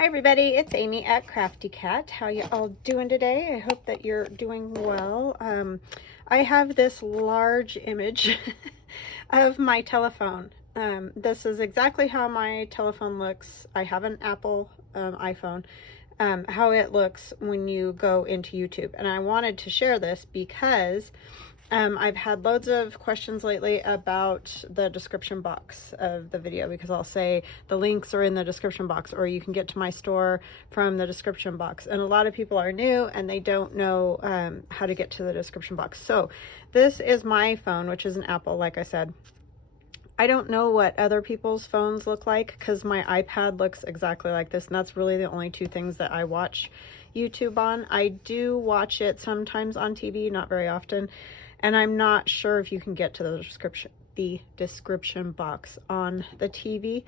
Hi everybody, it's Amy at Crafty Cat. How you all doing today? I hope that you're doing well. I have this large image of my telephone. This is exactly how my telephone looks. I have an Apple iPhone. How it looks when you go into YouTube. And I wanted to share this because I've had loads of questions lately about the description box of the video, because I'll say the links are in the description box, or you can get to my store from the description box. And a lot of people are new and they don't know how to get to the description box. So this is my phone, which is an Apple, like I said. I don't know what other people's phones look like because my iPad looks exactly like this, and that's really the only two things that I watch YouTube on. I do watch it sometimes on TV, not very often, and I'm not sure if you can get to the description box on the TV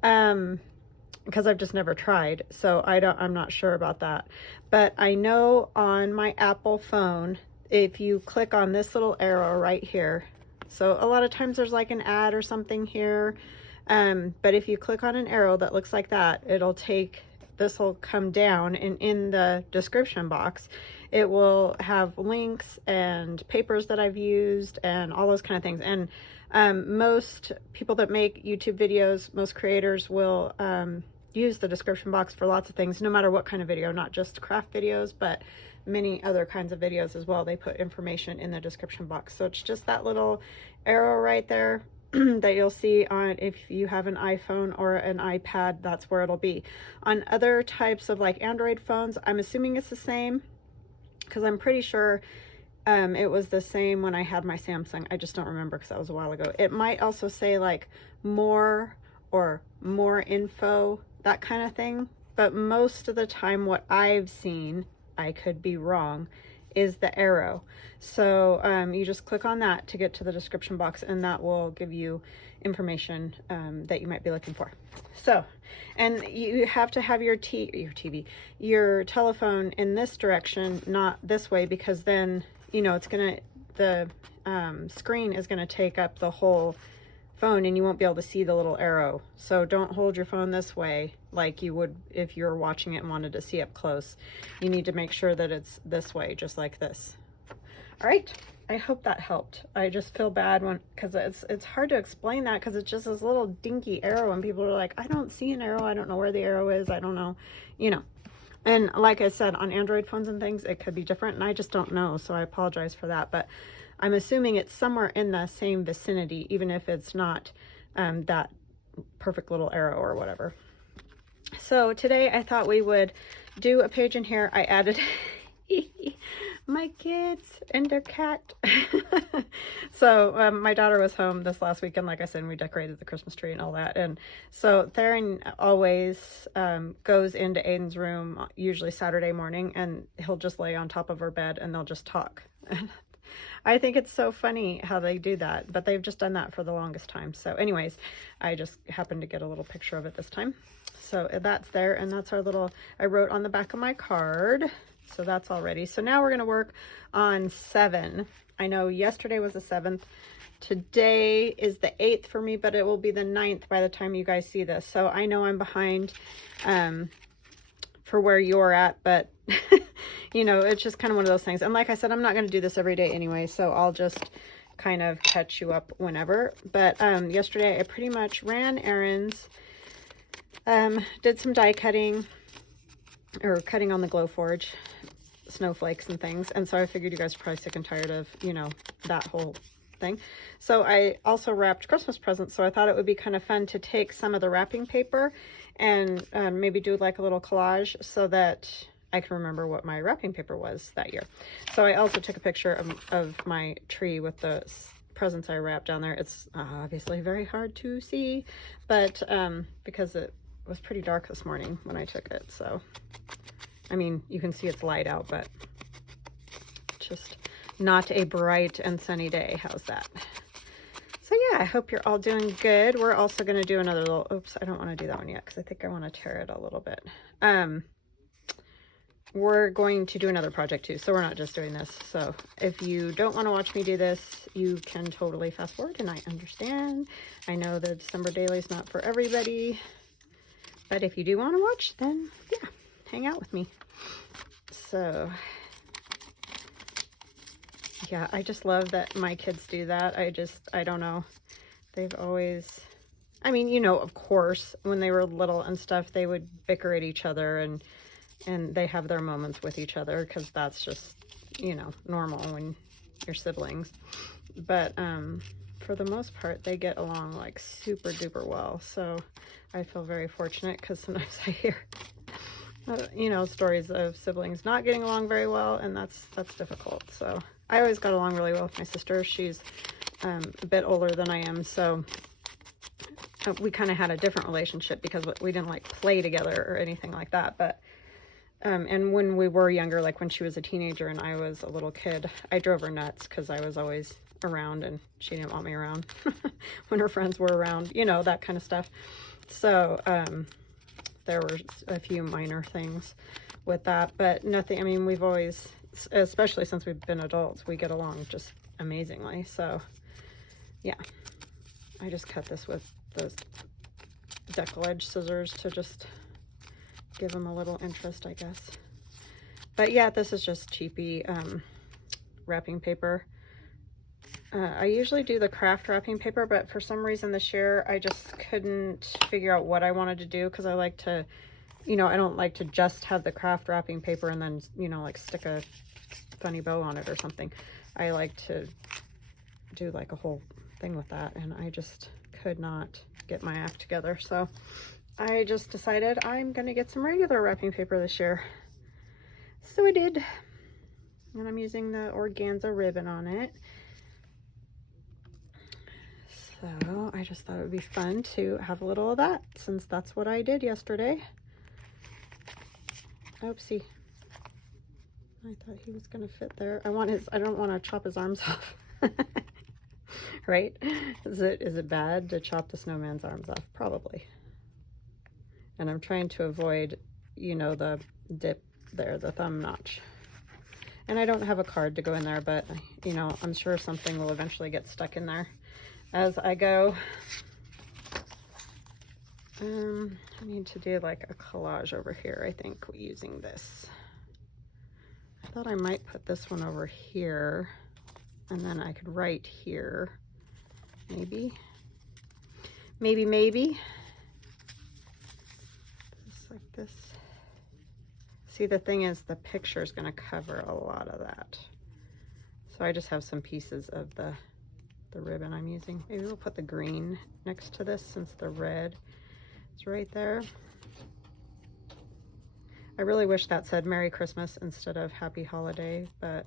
because I've just never tried, so I'm not sure about that. But I know on my Apple phone, if you click on this little arrow right here, so a lot of times there's like an ad or something here, but if you click on an arrow that looks like that, this will come down, and in the description box it will have links and papers that I've used and all those kind of things. And most people that make YouTube videos, most creators will use the description box for lots of things, no matter what kind of video, not just craft videos, but many other kinds of videos as well. They put information in the description box. So it's just that little arrow right there that you'll see on, if you have an iPhone or an iPad, that's where it'll be. On other types of like Android phones, I'm assuming it's the same, because I'm pretty sure it was the same when I had my Samsung. I just don't remember because that was a while ago. It might also say like more or more info, that kind of thing. But most of the time what I've seen, I could be wrong, is the arrow. So you just click on that to get to the description box, and that will give you information that you might be looking for. So, and you have to have your telephone in this direction, not this way, because then, you know, the screen is gonna take up the whole phone and you won't be able to see the little arrow. So don't hold your phone this way like you would if you're watching it and wanted to see up close. You need to make sure that it's this way, just like this. All right, I hope that helped. I just feel bad because it's hard to explain that, because it's just this little dinky arrow and people are like, I don't see an arrow, I don't know where the arrow is, I don't know, you know. And like I said, on Android phones and things, it could be different, and I just don't know, so I apologize for that. But I'm assuming it's somewhere in the same vicinity, even if it's not that perfect little arrow or whatever. So today I thought we would do a page in here. I added my kids and their cat. So my daughter was home this last weekend, like I said, and we decorated the Christmas tree and all that. And so Theron always goes into Aiden's room, usually Saturday morning, and he'll just lay on top of her bed and they'll just talk. I think it's so funny how they do that, but they've just done that for the longest time. So anyways, I just happened to get a little picture of it this time. So that's there, and that's our little, I wrote on the back of my card. So that's all ready. So now we're going to work on 7. I know yesterday was the 7th. Today is the 8th for me, but it will be the 9th by the time you guys see this. So I know I'm behind for where you're at, but you know, it's just kind of one of those things. And like I said, I'm not going to do this every day anyway, so I'll just kind of catch you up whenever. But yesterday I pretty much ran errands, did some die cutting, or cutting on the Glowforge, snowflakes and things. And so I figured you guys are probably sick and tired of, you know, that whole thing. So I also wrapped Christmas presents, so I thought it would be kind of fun to take some of the wrapping paper and maybe do like a little collage so that I can remember what my wrapping paper was that year. So I also took a picture of my tree with the presents I wrapped down there. It's obviously very hard to see, but because it was pretty dark this morning when I took it. So, I mean, you can see it's light out, but just not a bright and sunny day. How's that? So yeah, I hope you're all doing good. We're also going to do another little, oops, I don't want to do that one yet because I think I want to tear it a little bit. We're going to do another project too, so we're not just doing this. So if you don't want to watch me do this, you can totally fast forward, and I understand. I know the December daily is not for everybody, But if you do want to watch, then yeah, hang out with me. So yeah, I just love that my kids do that. I don't know. They've always, I mean, you know, of course, when they were little and stuff, they would bicker at each other, and they have their moments with each other, because that's just, you know, normal when you're siblings. But for the most part, they get along like super duper well. So I feel very fortunate, because sometimes I hear, you know, stories of siblings not getting along very well, and that's difficult. So I always got along really well with my sister. She's a bit older than I am, so we kind of had a different relationship, because we didn't like play together or anything like that. But and when we were younger, like when she was a teenager and I was a little kid, I drove her nuts, because I was always around and she didn't want me around when her friends were around, you know, that kind of stuff. So there were a few minor things with that, but nothing. I mean, we've always, especially since we've been adults, we get along just amazingly. So yeah, I just cut this with those decollage scissors to just give them a little interest, I guess. But yeah, this is just cheapy wrapping paper. I usually do the craft wrapping paper, but for some reason this year I just couldn't figure out what I wanted to do, because I like to, you know, I don't like to just have the craft wrapping paper and then, you know, like stick a funny bow on it or something. I like to do like a whole thing with that, and I just could not get my act together. So I just decided I'm gonna get some regular wrapping paper this year. So I did, and I'm using the organza ribbon on it. So I just thought it would be fun to have a little of that, since that's what I did yesterday. Oopsie. I thought he was gonna fit there. I don't want to chop his arms off. Right? Is it bad to chop the snowman's arms off? Probably. And I'm trying to avoid, you know, the dip there, the thumb notch. And I don't have a card to go in there, but, you know, I'm sure something will eventually get stuck in there as I go. I need to do like a collage over here, I think, using this. I thought I might put this one over here, and then I could write here. Maybe. Just like this. See, the thing is, the picture is going to cover a lot of that. So I just have some pieces of the ribbon I'm using. Maybe we'll put the green next to this, since the red is right there. I really wish that said Merry Christmas instead of Happy Holiday, but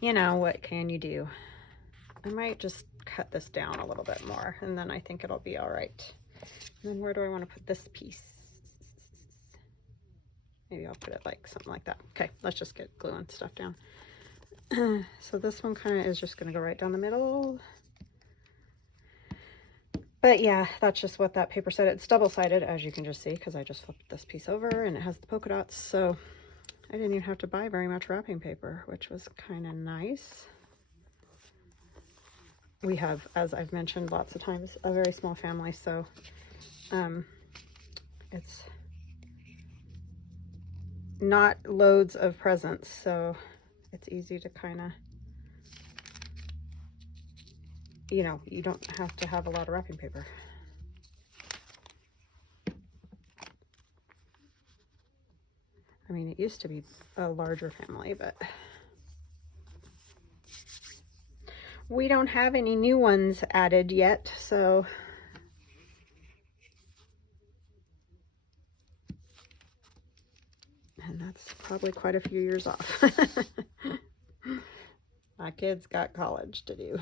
you know, what can you do? I might just cut this down a little bit more, and then I think it'll be all right. And then where do I want to put this piece? Maybe I'll put it like something like that. Okay, let's just get glue and stuff down. So this one kind of is just going to go right down the middle. But yeah, that's just what that paper said. It's double-sided, as you can just see, because I just flipped this piece over and it has the polka dots. So I didn't even have to buy very much wrapping paper, which was kind of nice. We have, as I've mentioned lots of times, a very small family, so it's not loads of presents, so it's easy to kind of, you know, you don't have to have a lot of wrapping paper. I mean, it used to be a larger family, but we don't have any new ones added yet, so and that's probably quite a few years off. My kids got college to do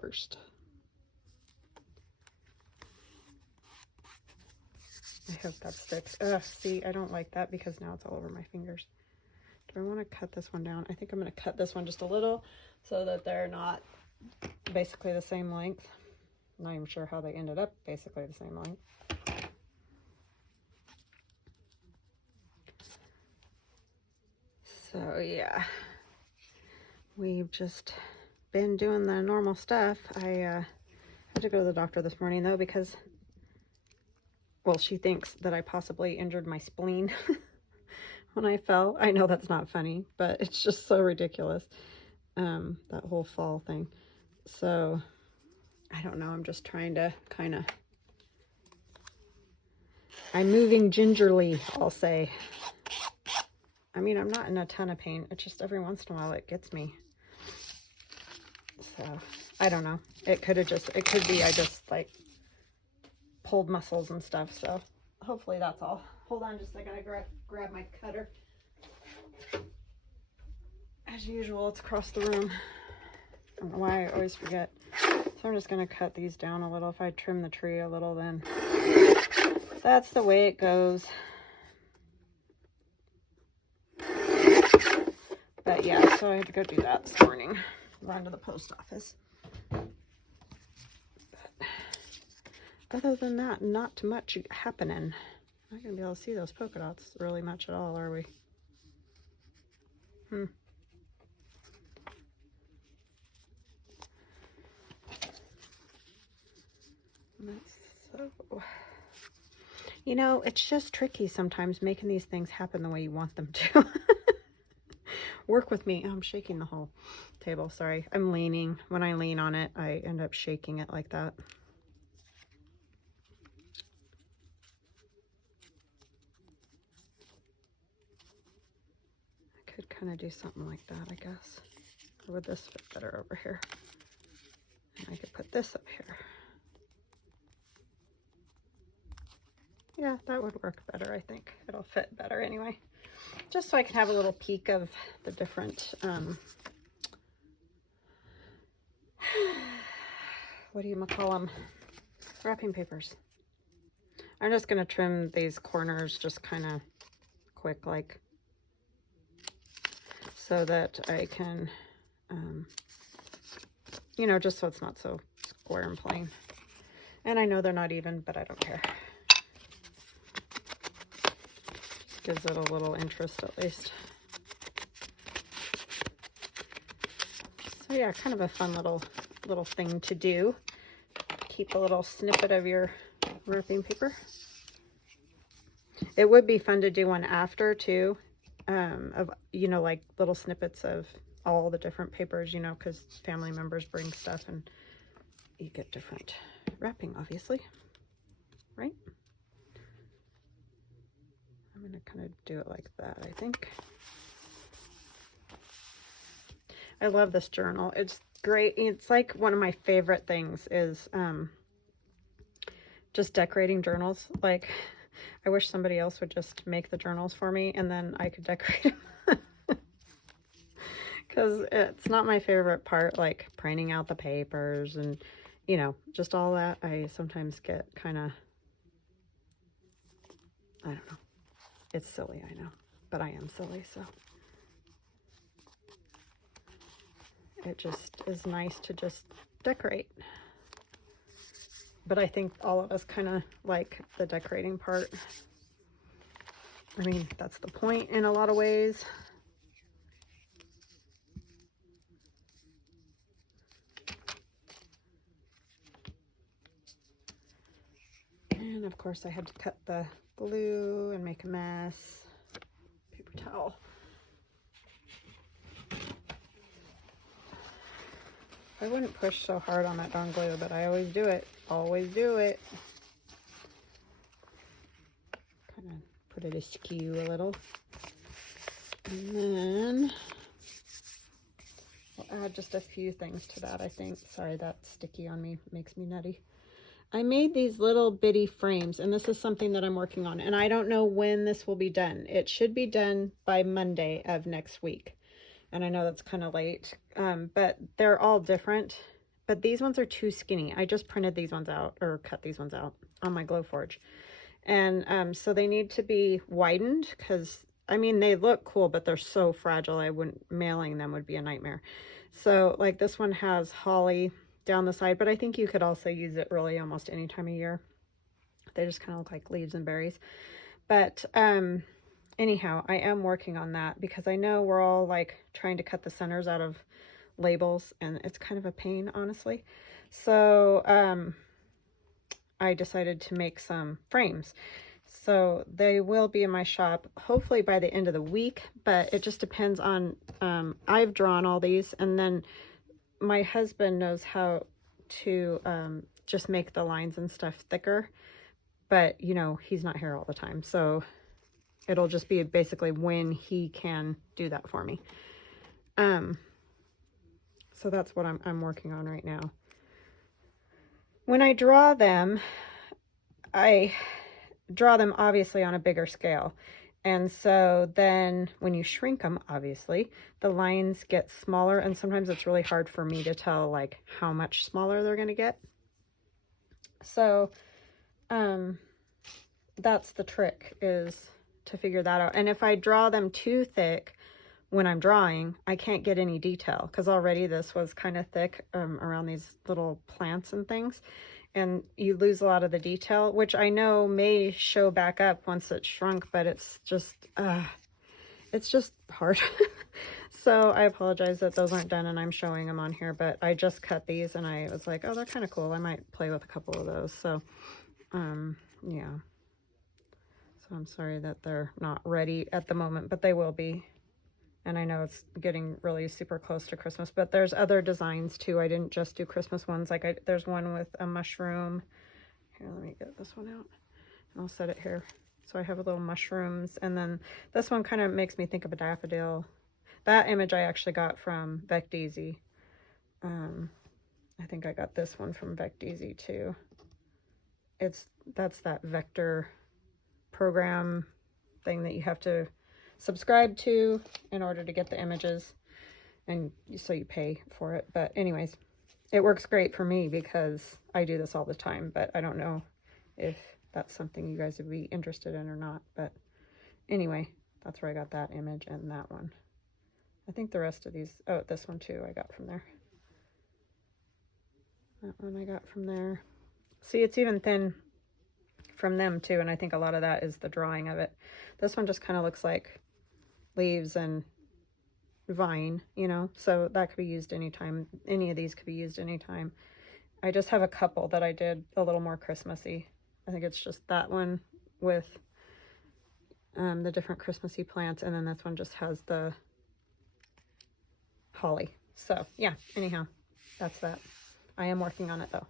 first. I hope that sticks. See, I don't like that because now it's all over my fingers. Do I want to cut this one down? I think I'm going to cut this one just a little so that they're not basically the same length. I'm not even sure how they ended up basically the same length. So yeah, we've just been doing the normal stuff. I had to go to the doctor this morning though, because well, she thinks that I possibly injured my spleen when I fell. I know that's not funny, but it's just so ridiculous, that whole fall thing. So I don't know, I'm just trying to kind of, I'm moving gingerly, I'll say. I mean, I'm not in a ton of pain. It's just every once in a while it gets me. So I don't know. It could be I just like pulled muscles and stuff. So hopefully that's all. Hold on just a second. I grab my cutter. As usual, it's across the room. I don't know why I always forget. So I'm just going to cut these down a little. If I trim the tree a little, then that's the way it goes. But yeah, so I had to go do that this morning. Run to the post office. But other than that, not much happening. Not going to be able to see those polka dots really much at all, are we? So, you know, it's just tricky sometimes making these things happen the way you want them to. Work with me. Oh, I'm shaking the whole table. Sorry. I'm leaning. When I lean on it, I end up shaking it like that. I could kind of do something like that, I guess. Or would this fit better over here? And I could put this up here. Yeah, that would work better, I think. It'll fit better anyway. Just so I can have a little peek of the different, what do you call them? Wrapping papers. I'm just going to trim these corners just kind of quick, like, so that I can, you know, just so it's not so square and plain. And I know they're not even, but I don't care. Gives it a little interest at least. So yeah, kind of a fun little thing to do. Keep a little snippet of your wrapping paper. It would be fun to do one after too, of, you know, like little snippets of all the different papers, you know, because family members bring stuff and you get different wrapping, obviously, right? I'm going to kind of do it like that, I think. I love this journal. It's great. It's like one of my favorite things is just decorating journals. Like, I wish somebody else would just make the journals for me and then I could decorate them. Because it's not my favorite part, like printing out the papers and, you know, just all that. I sometimes get kind of, I don't know. It's silly, I know, but I am silly, so. It just is nice to just decorate. But I think all of us kind of like the decorating part. I mean, that's the point in a lot of ways. And of course I had to cut the glue and make a mess. Paper towel. I wouldn't push so hard on that darn glue, but I always do it. Always do it. Kind of put it askew a little. And then I'll add just a few things to that, I think. Sorry, that's sticky on me. It makes me nutty. I made these little bitty frames, and this is something that I'm working on. And I don't know when this will be done. It should be done by Monday of next week. And I know that's kind of late, but they're all different. But these ones are too skinny. I just printed these ones out, or cut these ones out on my Glowforge. And so they need to be widened because, I mean, they look cool, but they're so fragile. Mailing them would be a nightmare. So like this one has holly down the side, but I think you could also use it really almost any time of year. They just kind of look like leaves and berries. But anyhow, I am working on that because I know we're all like trying to cut the centers out of labels and it's kind of a pain, honestly. So I decided to make some frames. So they will be in my shop hopefully by the end of the week, but it just depends on, I've drawn all these, and then my husband knows how to just make the lines and stuff thicker, but you know, he's not here all the time, so it'll just be basically when he can do that for me. So that's what I'm working on right now. When I draw them, I draw them obviously on a bigger scale. And so then when you shrink them, obviously, the lines get smaller, and sometimes it's really hard for me to tell like how much smaller they're going to get. So that's the trick, is to figure that out. And if I draw them too thick when I'm drawing, I can't get any detail, because already this was kind of thick around these little plants and things, and you lose a lot of the detail, which I know may show back up once it's shrunk, but it's just hard. So I apologize that those aren't done and I'm showing them on here, but I just cut these and I was like, oh, they're kind of cool. I might play with a couple of those. So yeah, so I'm sorry that they're not ready at the moment, but they will be. And I know it's getting really super close to Christmas, but there's other designs too. I didn't just do Christmas ones. Like there's one with a mushroom. Here, let me get this one out. I'll set it here. So I have a little mushrooms. And then this one kind of makes me think of a daffodil. That image I actually got from Vecteezy. I think I got this one from Vecteezy too. That's that vector program thing that you have to subscribe to in order to get the images, and so you pay for it. But anyways, it works great for me because I do this all the time, but I don't know if that's something you guys would be interested in or not. But anyway, that's where I got that image and that one. I think the rest of these, oh, this one too, I got from there. That one I got from there. See, it's even thin from them too, and I think a lot of that is the drawing of it. This one just kind of looks like leaves and vine, you know, so that could be used anytime. Any of these could be used anytime. I just have a couple that I did a little more Christmassy. I think it's just that one with the different Christmassy plants, and then this one just has the holly. So yeah, anyhow, that's that. I am working on it though.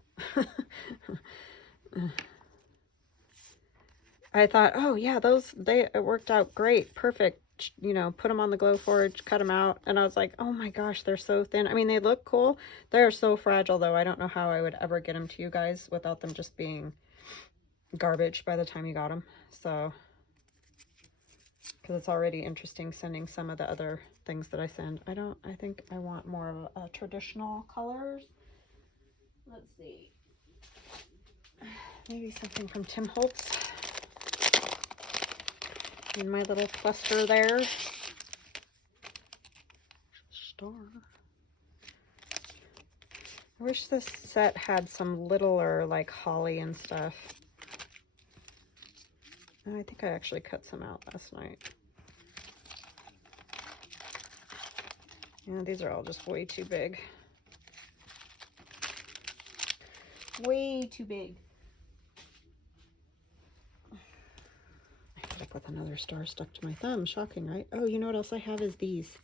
I thought, oh yeah, it worked out great, perfect. You know, put them on the Glowforge, cut them out, and I was like, oh my gosh, they're so thin. I mean, they look cool. They're so fragile though. I don't know how I would ever get them to you guys without them just being garbage by the time you got them. So, because it's already interesting sending some of the other things that I send. I think I want more of a traditional colors. Let's see. Maybe something from Tim Holtz. In my little cluster there. Star. I wish this set had some littler like holly and stuff. And I think I actually cut some out last night. Yeah, these are all just way too big. Way too big. With another star stuck to my thumb. Shocking, right? Oh, you know what else I have is these.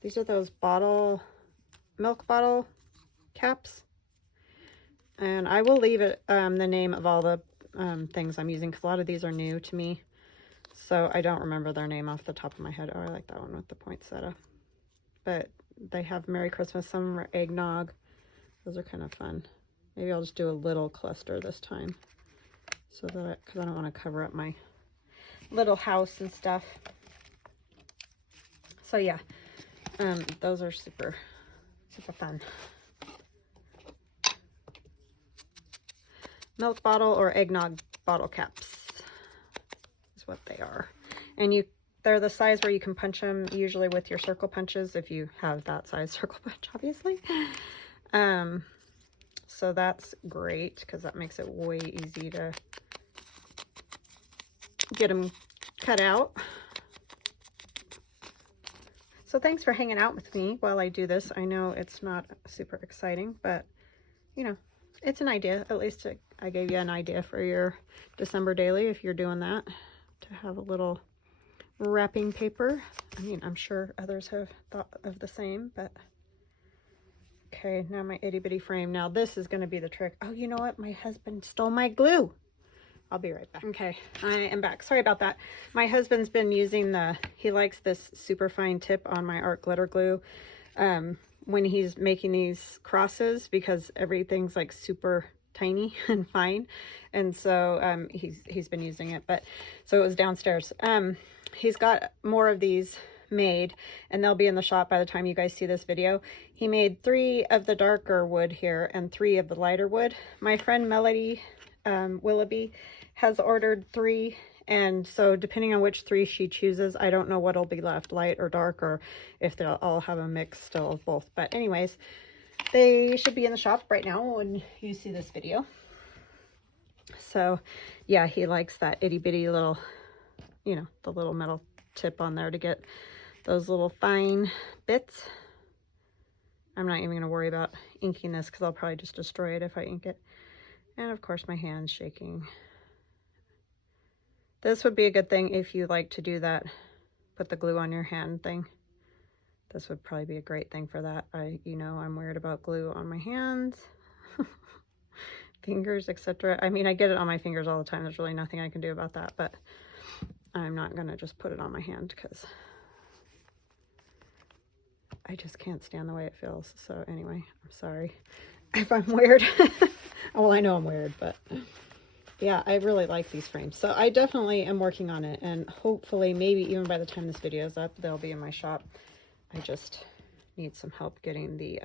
These are those milk bottle caps. And I will leave it the name of all the things I'm using, because a lot of these are new to me. So I don't remember their name off the top of my head. Oh, I like that one with the poinsettia. But they have Merry Christmas, some are eggnog. Those are kind of fun. Maybe I'll just do a little cluster this time. So that, because I don't want to cover up my little house and stuff. So yeah, those are super fun. Milk bottle or eggnog bottle caps is what they are. And they're the size where you can punch them, usually with your circle punches, if you have that size circle punch, obviously. So that's great, because that makes it way easy to get them cut out. So thanks for hanging out with me while I do this. I know it's not super exciting, but you know, it's an idea. At least I gave you an idea for your December daily if you're doing that, to have a little wrapping paper. I mean, I'm sure others have thought of the same, but okay, now my itty bitty frame. Now this is going to be the trick. Oh, you know what? My husband stole my glue. I'll be right back. Okay, I am back. Sorry about that. My husband's been using he likes this super fine tip on my art glitter glue when he's making these crosses, because everything's like super tiny and fine. And so he's been using it, but so it was downstairs. He's got more of these made, and they'll be in the shop by the time you guys see this video. He made 3 of the darker wood here and 3 of the lighter wood. My friend Melody Willoughby has ordered 3, and so depending on which 3 she chooses, I don't know what'll be left, light or dark, or if they'll all have a mix still of both. But anyways, they should be in the shop right now when you see this video. So yeah, he likes that itty bitty little, you know, the little metal tip on there to get those little fine bits. I'm not even going to worry about inking this because I'll probably just destroy it if I ink it. And of course my hand's shaking. This would be a good thing if you like to do that, put the glue on your hand thing. This would probably be a great thing for that. You know, I'm weird about glue on my hands, fingers, etc. I mean, I get it on my fingers all the time. There's really nothing I can do about that, but I'm not going to just put it on my hand because I just can't stand the way it feels. So anyway, I'm sorry if I'm weird. Well, I know I'm weird, but yeah, I really like these frames. So I definitely am working on it, and hopefully maybe even by the time this video is up, they'll be in my shop. I just need some help getting the,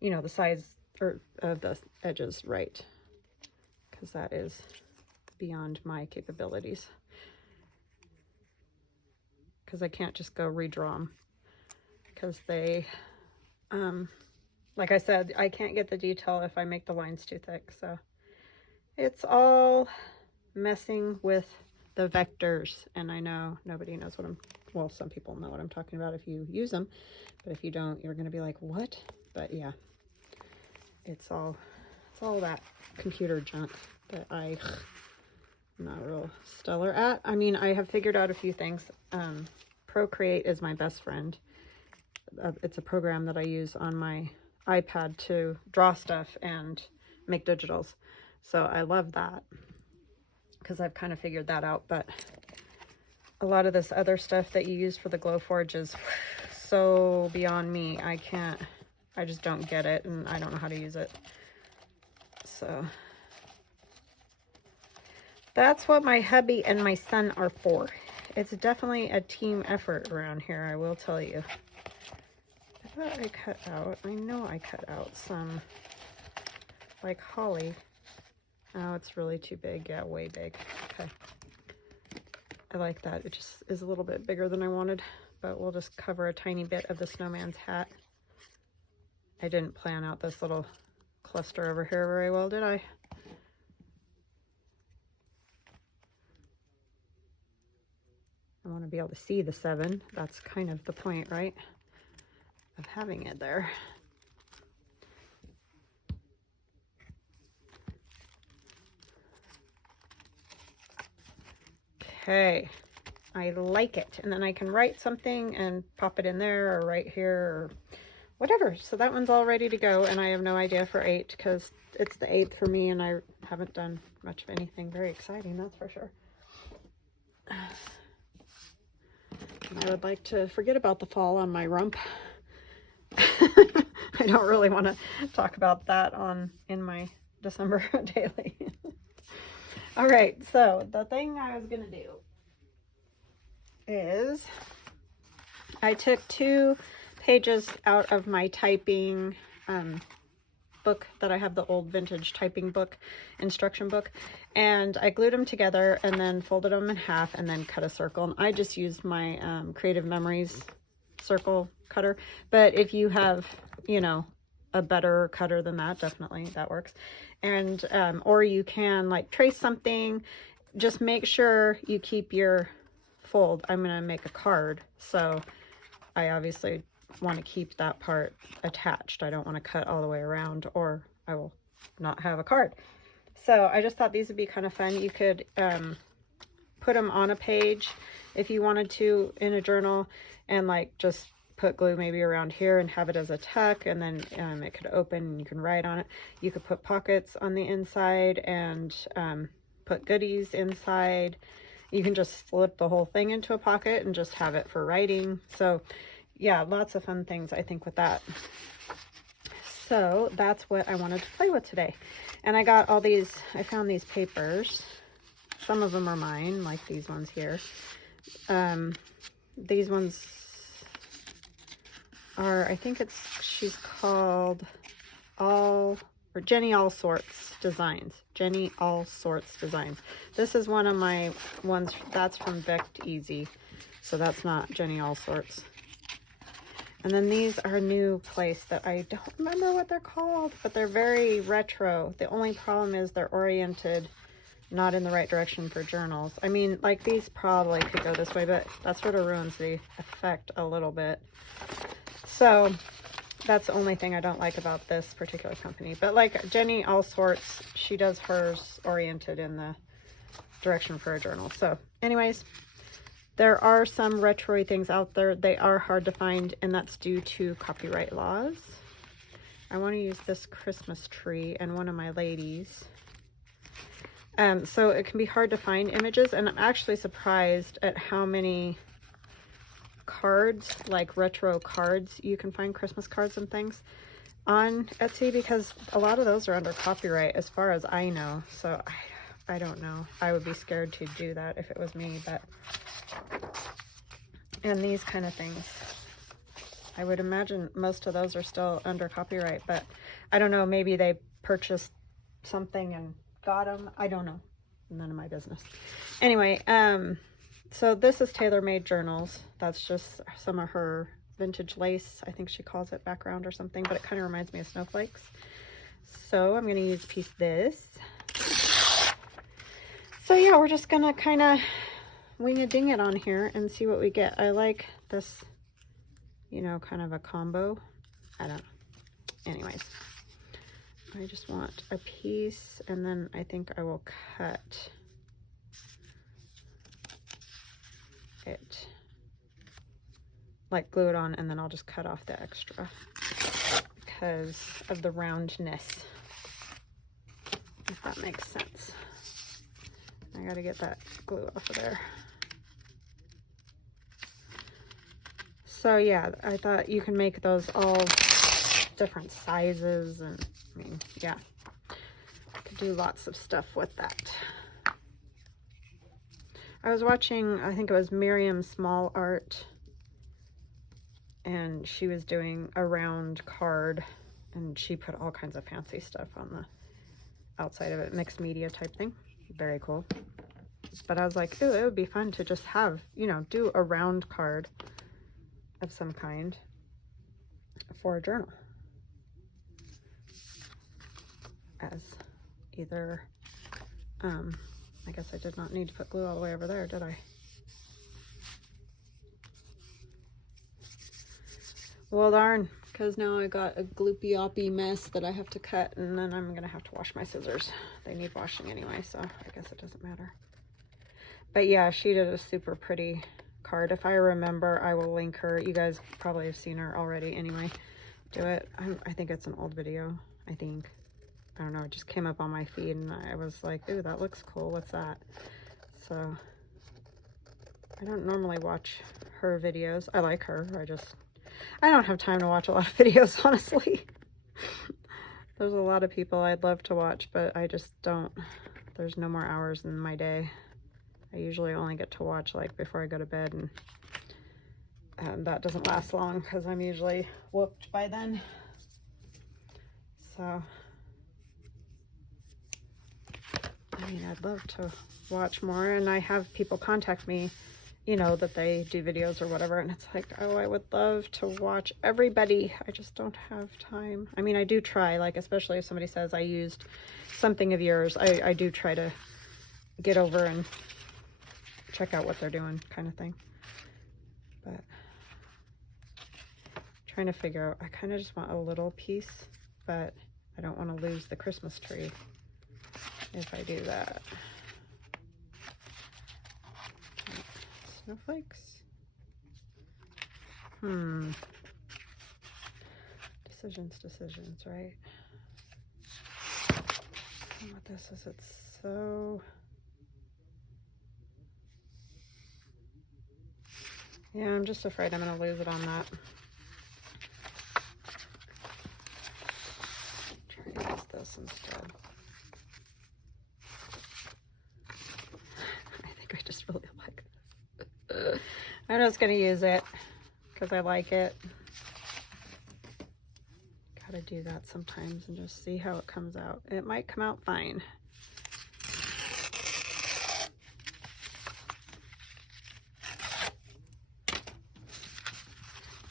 you know, the size of the edges right, because that is beyond my capabilities. Because I can't just go redraw them, because they, like I said, I can't get the detail if I make the lines too thick. So it's all messing with the vectors, and I know nobody knows what well, some people know what I'm talking about if you use them, but if you don't, you're going to be like, what? But yeah, it's all that computer junk that I'm not real stellar at. I mean, I have figured out a few things. Procreate is my best friend. It's a program that I use on my iPad to draw stuff and make digitals. So I love that because I've kind of figured that out. But a lot of this other stuff that you use for the Glowforge is so beyond me. I just don't get it, and I don't know how to use it. So that's what my hubby and my son are for. It's definitely a team effort around here, I will tell you. I thought I cut out, I know I cut out some, like holly. Oh, it's really too big. Yeah, way big. Okay. I like that. It just is a little bit bigger than I wanted, but we'll just cover a tiny bit of the snowman's hat. I didn't plan out this little cluster over here very well, did I? I want to be able to see the 7. That's kind of the point, right? Of having it there. Okay, I like it. And then I can write something and pop it in there, or right here, or whatever. So that one's all ready to go, and I have no idea for 8 because it's the 8th for me, and I haven't done much of anything very exciting, that's for sure. And I would like to forget about the fall on my rump. I don't really want to talk about that in my December daily. All right, so the thing I was going to do is I took 2 pages out of my typing book that I have, the old vintage typing book, instruction book, and I glued them together and then folded them in half and then cut a circle. And I just used my Creative Memories circle cutter, but if you have, you know, a better cutter than that, definitely that works. And or you can like trace something. Just make sure you keep your fold. I'm gonna make a card, so I obviously want to keep that part attached. I don't want to cut all the way around, or I will not have a card. So I just thought these would be kind of fun. You could put them on a page if you wanted to in a journal, and like just put glue maybe around here and have it as a tuck, and then it could open and you can write on it. You could put pockets on the inside and put goodies inside. You can just slip the whole thing into a pocket and just have it for writing. So yeah, lots of fun things I think with that. So that's what I wanted to play with today. And I got all these, I found these papers. Some of them are mine, like these ones here. These ones are, I think she's called Jenny All Sorts Designs. Jenny All Sorts Designs. This is one of my ones, that's from Vict Easy. So that's not Jenny All Sorts. And then these are a new place that I don't remember what they're called, but they're very retro. The only problem is they're oriented not in the right direction for journals. I mean, like these probably could go this way, but that sort of ruins the effect a little bit. So that's the only thing I don't like about this particular company. But like Jenny All Sorts, she does hers oriented in the direction for a journal. So anyways, there are some retro things out there. They are hard to find, and that's due to copyright laws. I want to use this Christmas tree and one of my ladies. So it can be hard to find images, and I'm actually surprised at how many cards, like retro cards, you can find Christmas cards and things on Etsy, because a lot of those are under copyright as far as I know. So I don't know. I would be scared to do that if it was me, but and these kind of things, I would imagine most of those are still under copyright, but I don't know, maybe they purchased something and got them. I don't know. None of my business. Anyway, so this is Tailor Made Journals. That's just some of her vintage lace, I think she calls it, background or something, but it kind of reminds me of snowflakes. So I'm going to use a piece of this. So yeah, we're just going to kind of wing a ding it on here and see what we get. I like this, you know, kind of a combo. I don't know. Anyways, I just want a piece, and then I think I will cut it, like glue it on, and then I'll just cut off the extra because of the roundness, if that makes sense. I gotta get that glue off of there. So yeah, I thought you can make those all different sizes, and I mean, yeah, I could do lots of stuff with that. I was watching, I think it was Miriam Small Art, and she was doing a round card, and she put all kinds of fancy stuff on the outside of it, mixed media type thing. Very cool. But I was like, ooh, it would be fun to just have, you know, do a round card of some kind for a journal. As either, I guess I did not need to put glue all the way over there, did I? Well, darn, because now I got a gloopy-oppy mess that I have to cut, and then I'm going to have to wash my scissors. They need washing anyway, so I guess it doesn't matter. But yeah, she did a super pretty card. If I remember, I will link her. You guys probably have seen her already anyway. Do it. I think it's an old video, I think. I don't know, it just came up on my feed, and I was like, ooh, that looks cool. What's that? So I don't normally watch her videos. I like her. I don't have time to watch a lot of videos, honestly. There's a lot of people I'd love to watch, but I just don't. There's no more hours in my day. I usually only get to watch like before I go to bed, and that doesn't last long because I'm usually whooped by then. So I mean, I'd love to watch more, and I have people contact me, you know, that they do videos or whatever, and it's like, oh, I would love to watch everybody. I just don't have time. I mean, I do try, like, especially if somebody says I used something of yours, I do try to get over and check out what they're doing, kind of thing. But trying to figure out, I kind of just want a little piece, but I don't want to lose the Christmas tree if I do that. Snowflakes. Decisions, right? And what this is, it's so... Yeah, I'm just afraid I'm going to lose it on that. Try to use this instead. I think I just really like this. I'm just going to use it because I like it. Gotta do that sometimes and just see how it comes out. It might come out fine.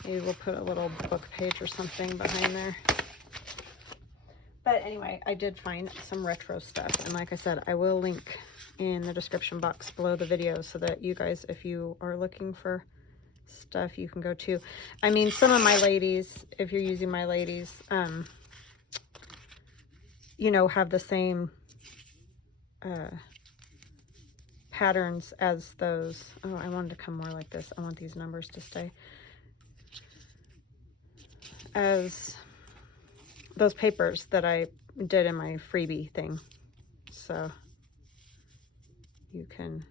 Maybe we'll put a little book page or something behind there. But anyway, I did find some retro stuff. And like I said, I will link in the description box below the video so that you guys, if you are looking for stuff, you can go to. I mean, some of my ladies, if you're using my ladies, you know, have the same patterns as those. Oh, I wanted to come more like this. I want these numbers to stay. As those papers that I did in my freebie thing. So you can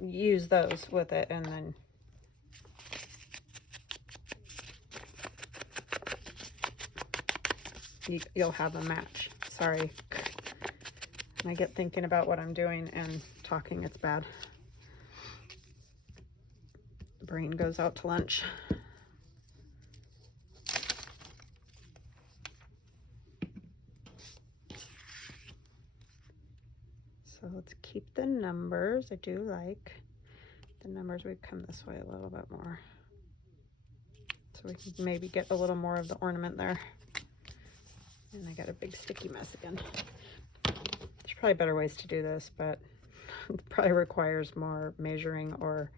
use those with it, and then you'll have a match. Sorry. When I get thinking about what I'm doing and talking, it's bad. Brain goes out to lunch. So let's keep the numbers. I do like the numbers. We'd come this way a little bit more, so we can maybe get a little more of the ornament there. And I got a big sticky mess again. There's probably better ways to do this, but it probably requires more measuring or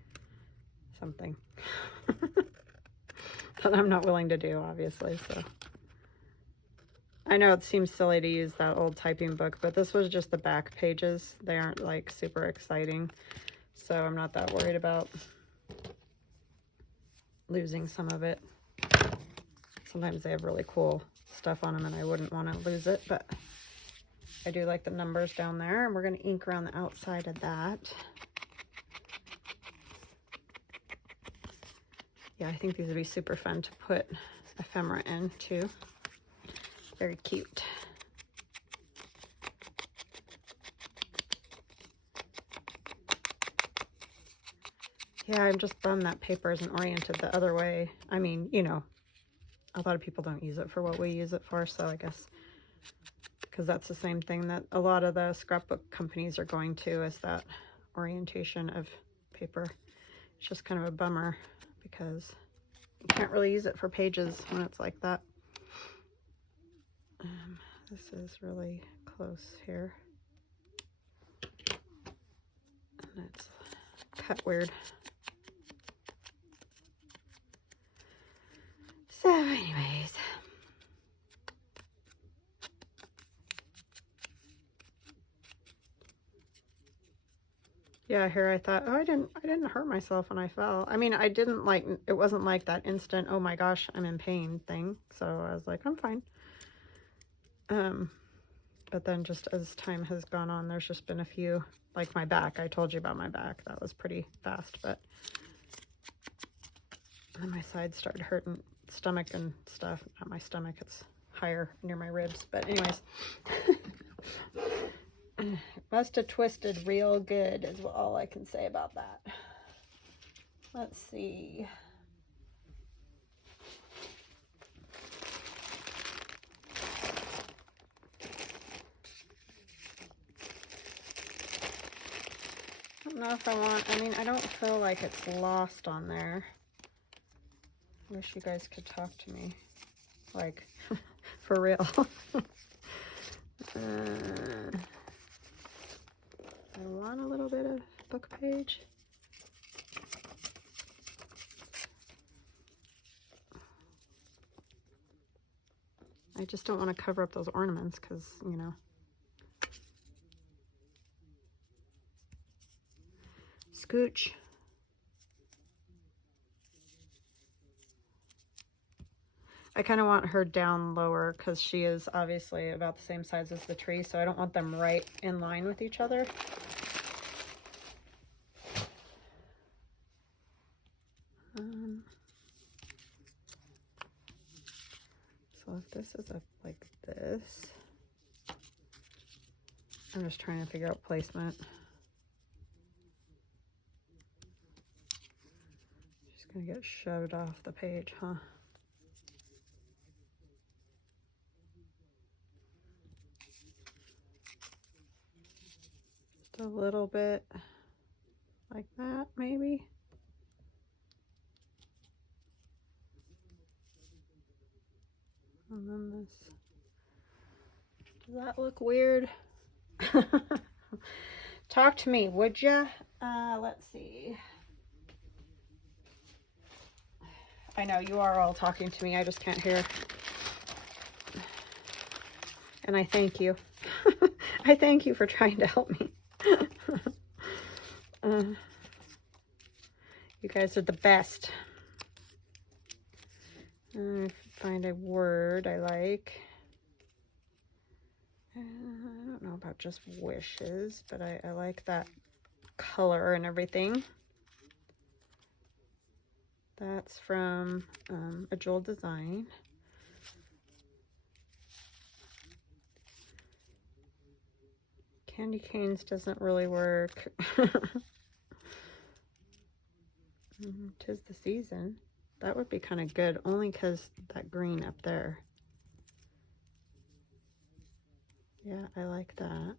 something that I'm not willing to do, obviously. So I know it seems silly to use that old typing book, but this was just the back pages. They aren't like super exciting, so I'm not that worried about losing some of it. Sometimes they have really cool stuff on them and I wouldn't want to lose it, but I do like the numbers down there, and we're going to ink around the outside of that. Yeah, I think these would be super fun to put ephemera in too. Very cute. Yeah, I'm just bummed that paper isn't oriented the other way. I mean, you know, a lot of people don't use it for what we use it for, so I guess because that's the same thing that a lot of the scrapbook companies are going to, is that orientation of paper. It's just kind of a bummer because you can't really use it for pages when it's like that. This is really close here. And it's cut weird. So anyways. Yeah, here I thought, oh, I didn't hurt myself when I fell. I mean, I didn't like, it wasn't like that instant, oh my gosh, I'm in pain thing. So I was like, I'm fine. But then just as time has gone on, there's just been a few, like my back. I told you about my back. That was pretty fast, but then my sides started hurting, stomach and stuff. Not my stomach, it's higher near my ribs. But anyways, it must have twisted real good is all I can say about that. Let's see. I don't know if I want, I mean, I don't feel like it's lost on there. I wish you guys could talk to me, like, for real. I want a little bit of book page. just don't want to cover up those ornaments because, you know. Scooch. I kind of want her down lower because she is obviously about the same size as the tree, so I don't want them right in line with each other. So if this is up like this, I'm just trying to figure out placement. She's gonna get shoved off the page, huh? Just a little bit like that, maybe. And then this. Does that look weird? Talk to me, would ya? Let's see. I know you are all talking to me. I just can't hear. And I thank you. I thank you for trying to help me. You guys are the best. Find a word I like. I don't know about just wishes, but I like that color and everything. That's from a Jewel Design. Candy canes doesn't really work. 'Tis the season. That would be kind of good, only because that green up there. Yeah, I like that.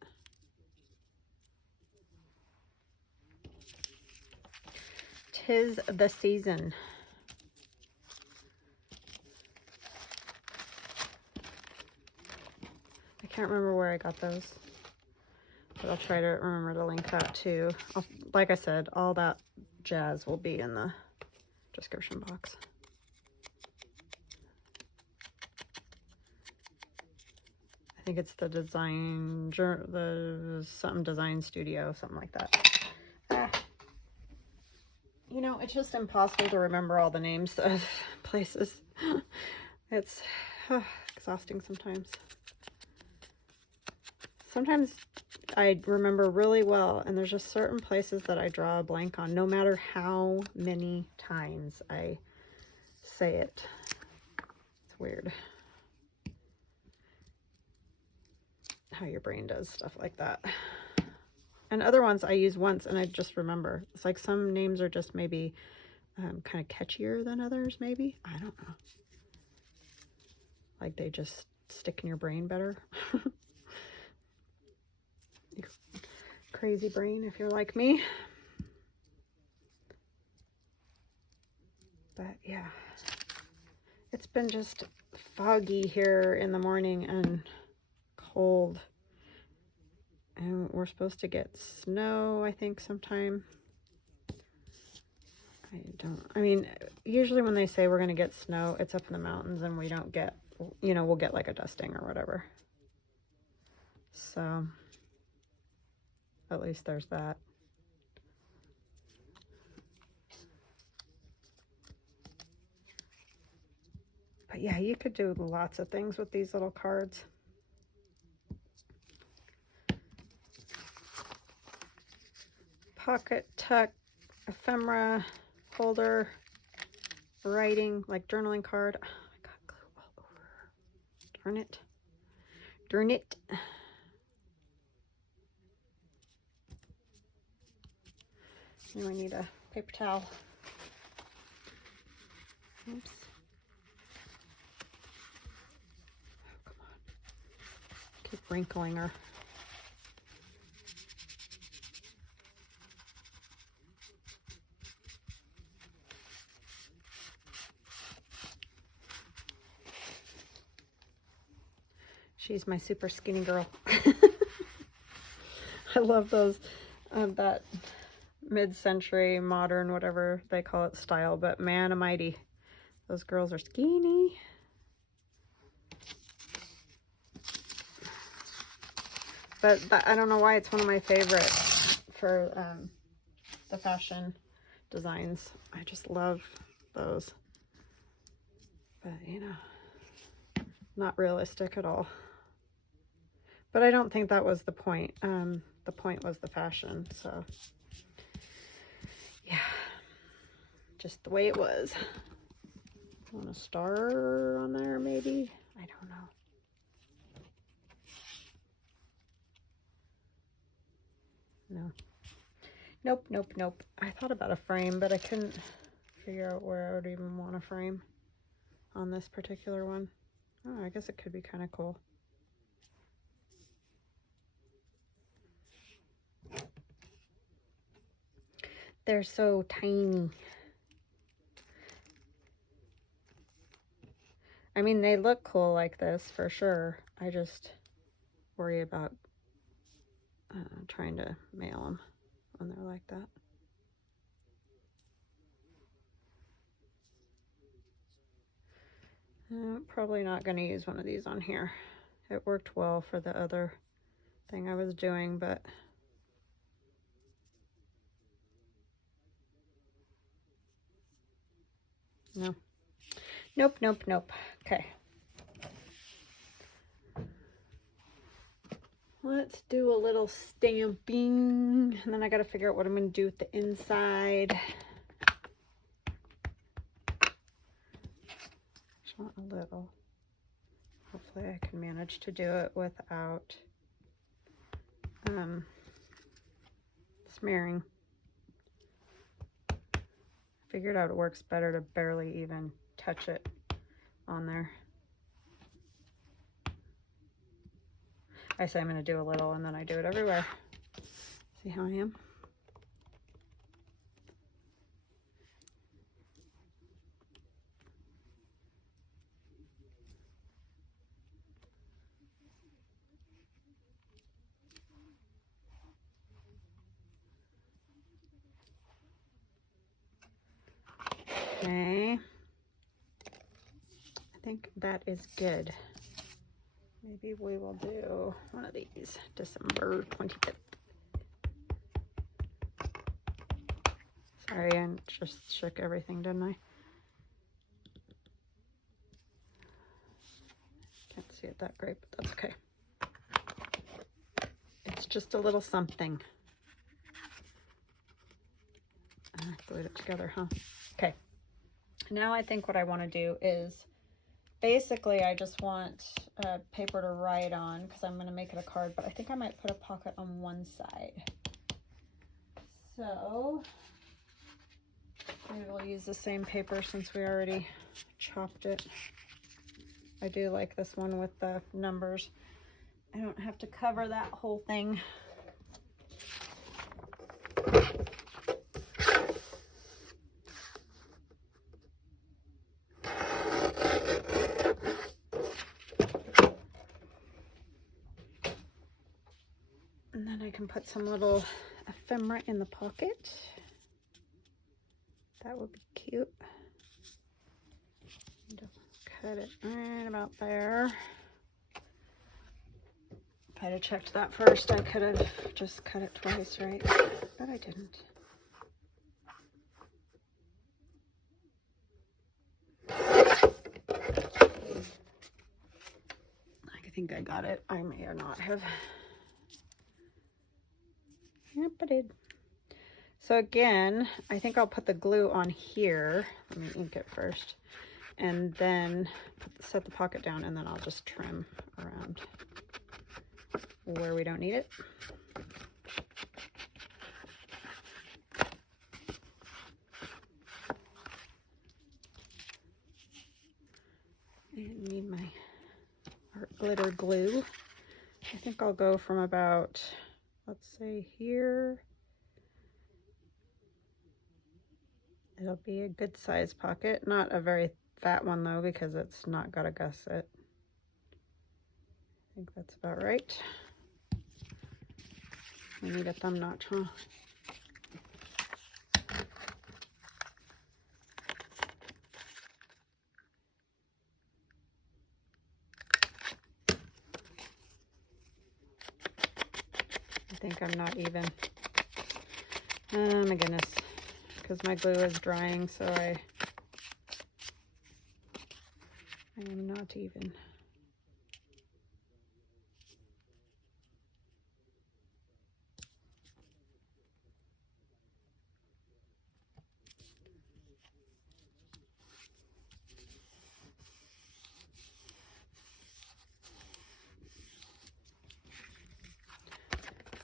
Tis the season. I can't remember where I got those, but I'll try to remember to link that too. Like I said, all that jazz will be in the description box. I think it's the design, the something design studio, something like that. You know, it's just impossible to remember all the names of places. It's exhausting sometimes. Sometimes I remember really well, and there's just certain places that I draw a blank on, no matter how many times I say it. It's weird how your brain does stuff like that. And other ones I use once and I just remember. It's like some names are just maybe kind of catchier than others, maybe. I don't know. Like they just stick in your brain better. Crazy brain if you're like me. But yeah, it's been just foggy here in the morning and cold. And we're supposed to get snow, I think, sometime. I mean, usually when they say we're going to get snow, it's up in the mountains and we don't get, you know, we'll get like a dusting or whatever. So, at least there's that. But yeah, you could do lots of things with these little cards. Pocket, tuck, ephemera, folder, writing, like journaling card. Oh, I got glue all over. Darn it. Darn it. Now I need a paper towel. Oops. Oh, come on. Keep wrinkling her. She's my super skinny girl. I love those, that mid-century modern, whatever they call it, style, but man almighty, those girls are skinny. But I don't know why it's one of my favorites for the fashion designs. I just love those. But, you know, not realistic at all. But I don't think that was the point. The point was the fashion, so yeah, just the way it was. Want a star on there, maybe? I don't know. No. Nope, nope, nope. I thought about a frame, but I couldn't figure out where I would even want a frame on this particular one. Oh, I guess it could be kind of cool. They're so tiny. I mean, they look cool like this for sure. I just worry about trying to mail them when they're like that. Probably not going to use one of these on here. It worked well for the other thing I was doing, but no. Nope, nope, nope. Okay. Let's do a little stamping, and then I got to figure out what I'm going to do with the inside. Just want a little. Hopefully I can manage to do it without smearing. Figured out it works better to barely even touch it on there. I say I'm going to do a little and then I do it everywhere. See how I am? Okay. I think that is good. Maybe we will do one of these, December 25th. Sorry, I just shook everything, didn't I? Can't see it that great, but that's okay. It's just a little something. Glued it together, huh? Okay. Now I think what I want to do is, basically I just want paper to write on because I'm going to make it a card, but I think I might put a pocket on one side. So maybe we'll use the same paper since we already chopped it. I do like this one with the numbers. I don't have to cover that whole thing. And then I can put some little ephemera in the pocket. That would be cute. Cut it right about there. If I'd have checked that first, I could have just cut it twice, right? But I didn't. I think I got it. I may or not have. Yep, I did. So again, I think I'll put the glue on here. Let me ink it first. And then set the pocket down, and then I'll just trim around where we don't need it. And need my art glitter glue. I think I'll go from about, let's say here. It'll be a good size pocket, not a very fat one though, because it's not got a gusset. I think that's about right. We need a thumb notch, huh? think I'm not even. Oh my goodness. Because my glue is drying, so I am not even.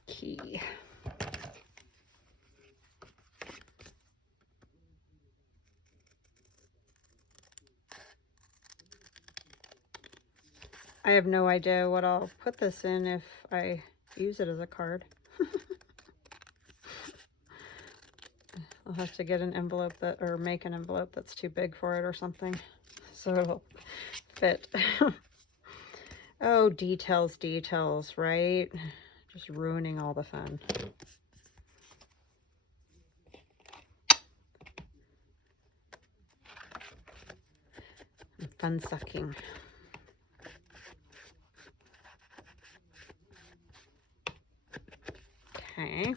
Key. I have no idea what I'll put this in if I use it as a card. I'll have to get an envelope that, or make an envelope that's too big for it or something, so it'll fit. Oh, details, details, right? Just ruining all the fun. Fun sucking. Okay.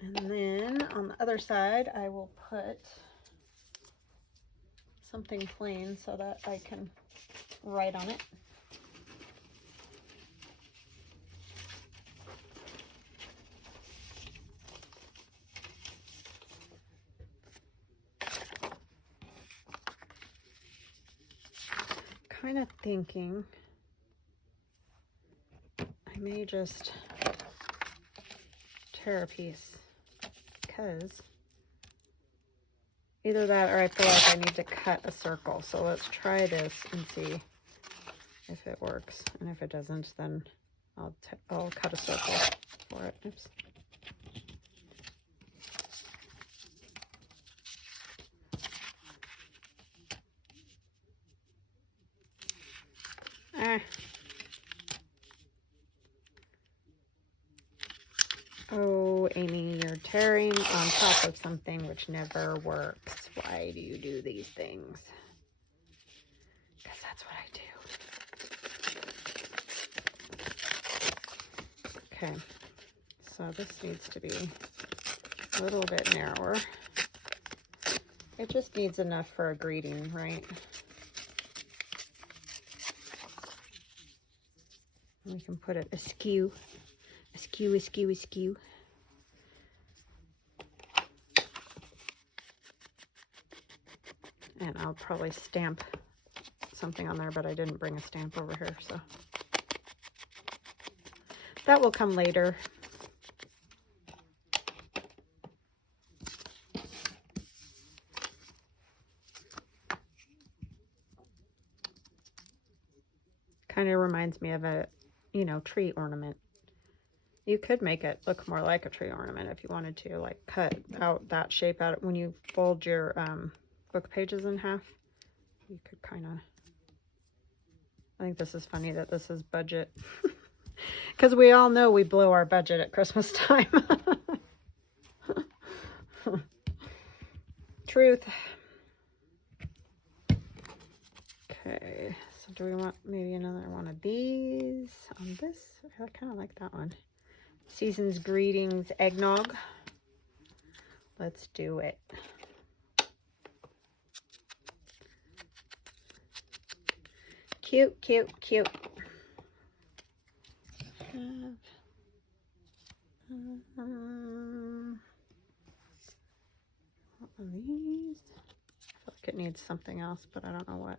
And then on the other side, I will put something plain so that I can write on it. Kind of thinking I may just tear a piece, because either that or I feel like I need to cut a circle. So let's try this and see if it works. And if it doesn't, then I'll cut a circle for it. Oops. Oh, Amy, you're tearing on top of something which never works. Why do you do these things? Because that's what I do. Okay, so this needs to be a little bit narrower. It just needs enough for a greeting, right? We can put it askew. Askew, askew, askew. And I'll probably stamp something on there, but I didn't bring a stamp over here, so that will come later. Kind of reminds me of a, you know, tree ornament. You could make it look more like a tree ornament if you wanted to, like cut out that shape out when you fold your book pages in half. You could kind of, I think this is funny that this is budget. Because we all know we blow our budget at Christmas time. Truth. Okay, so do we want maybe another one of these on this? I kind of like that one. Season's Greetings Eggnog. Let's do it. Cute, cute, cute. What are these? I feel like it needs something else, but I don't know what.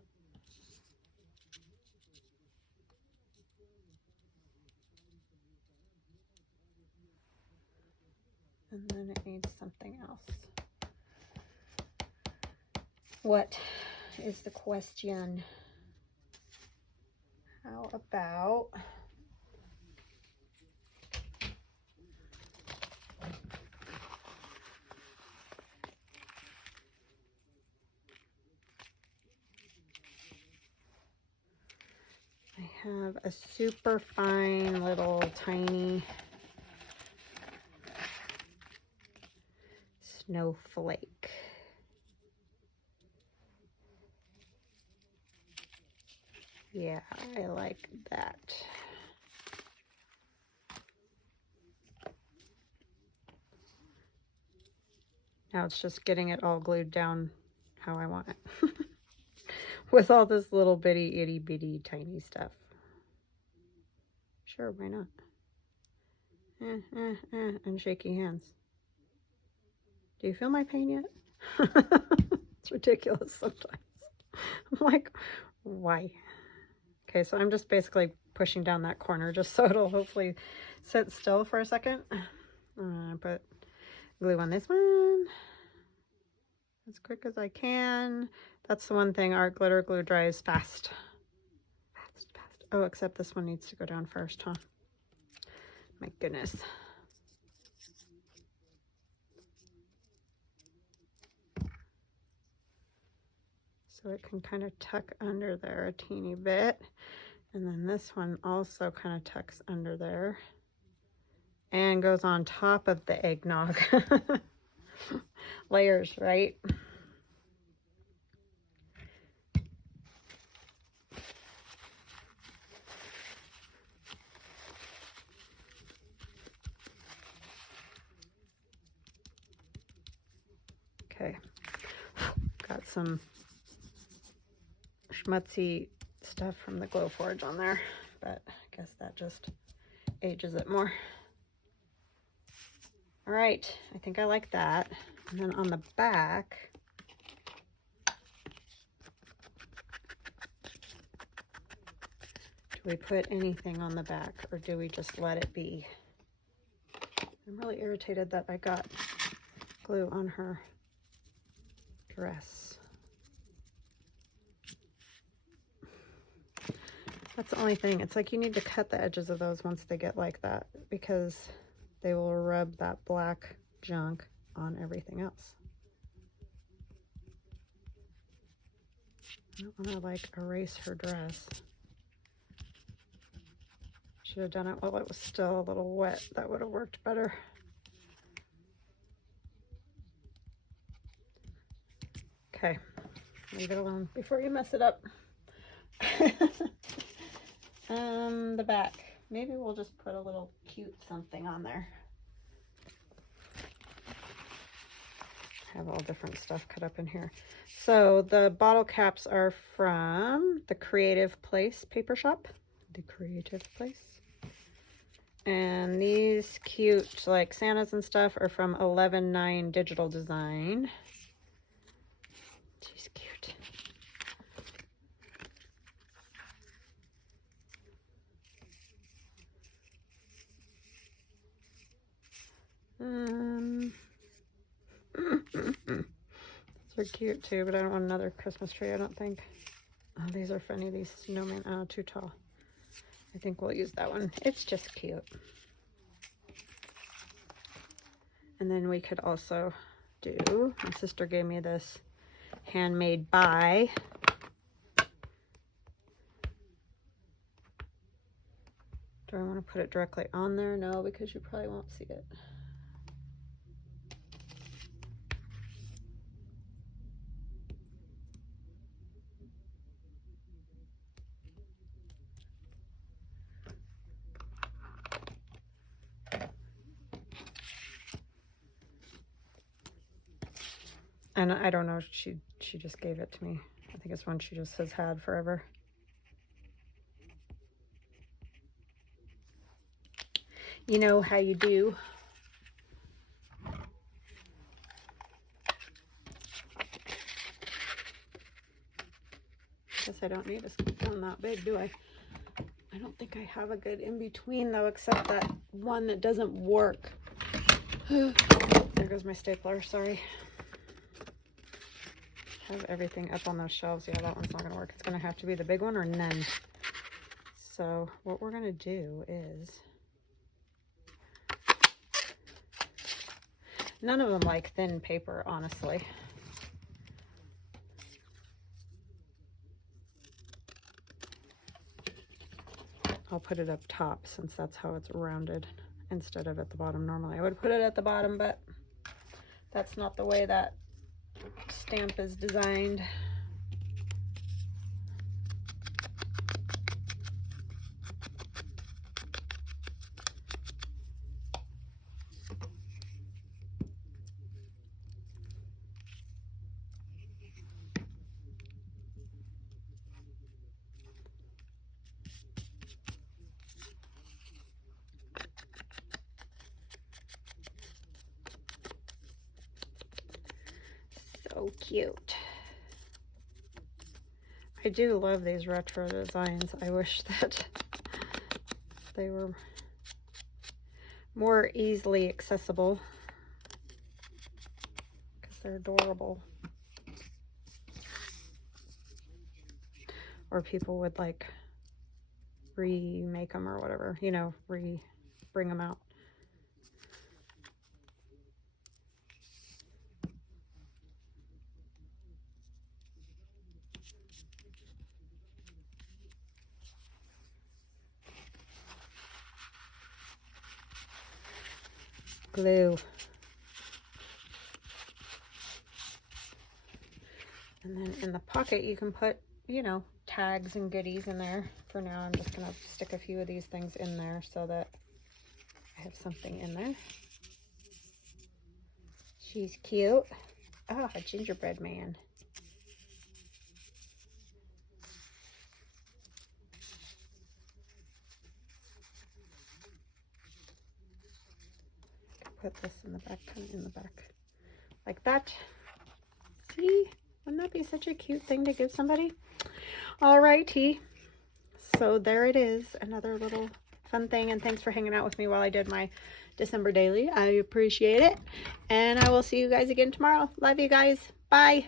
And then it needs something else. What is the question? How about I have a super fine little tiny snowflake. Yeah, I like that. Now it's just getting it all glued down how I want it. With all this little bitty, itty bitty, tiny stuff. Sure, why not? And shaky hands. Do you feel my pain yet? It's ridiculous sometimes. I'm like, why? Okay, so I'm just basically pushing down that corner just so it'll hopefully sit still for a second. Put glue on this one as quick as I can. That's the one thing, art glitter glue dries fast. Fast. Oh, except this one needs to go down first, huh? My goodness. So it can kind of tuck under there a teeny bit. And then this one also kind of tucks under there and goes on top of the eggnog. Layers, right? Okay, got some schmutzy stuff from the Glowforge on there, but I guess that just ages it more. All right, I think I like that. And then on the back, do we put anything on the back or do we just let it be? I'm really irritated that I got glue on her dress. That's the only thing. It's like you need to cut the edges of those once they get like that because they will rub that black junk on everything else. I don't want to like erase her dress. Should have done it while it was still a little wet. That would have worked better. Okay, leave it alone before you mess it up. The back. Maybe we'll just put a little cute something on there. I have all different stuff cut up in here. So the bottle caps are from the CreativePlace paper shop. The CreativePlace. And these cute like Santas and stuff are from ElevenNineDesign. She's cute. These are cute too, but I don't want another Christmas tree, I don't think. Oh, these are funny, these snowmen. Oh, too tall. I think we'll use that one. It's just cute. And then we could also do, my sister gave me this handmade by. Do I want to put it directly on there? No, because you probably won't see it. And I don't know, she just gave it to me. I think it's one she just has had forever. You know how you do. Guess I don't need to scoop down that big, do I? I don't think I have a good in-between though, except that one that doesn't work. There goes my stapler, sorry. Have everything up on those shelves. Yeah, that one's not gonna work. It's gonna have to be the big one or none. So what we're gonna do is, none of them like thin paper, honestly. I'll put it up top since that's how it's rounded instead of at the bottom. Normally I would put it at the bottom, but that's not the way that stamp is designed. cute. I do love these retro designs. I wish that they were more easily accessible because they're adorable. Or people would like remake them or whatever, you know, bring them out. Glue. And then in the pocket you can put, you know, tags and goodies in there. For now I'm just going to stick a few of these things in there so that I have something in there. She's cute. Oh, a gingerbread man. Put this in the back, kind of in the back, like that. See, wouldn't that be such a cute thing to give somebody? Alrighty, so there it is, another little fun thing, and thanks for hanging out with me while I did my December daily. I appreciate it, and I will see you guys again tomorrow. Love you guys. Bye.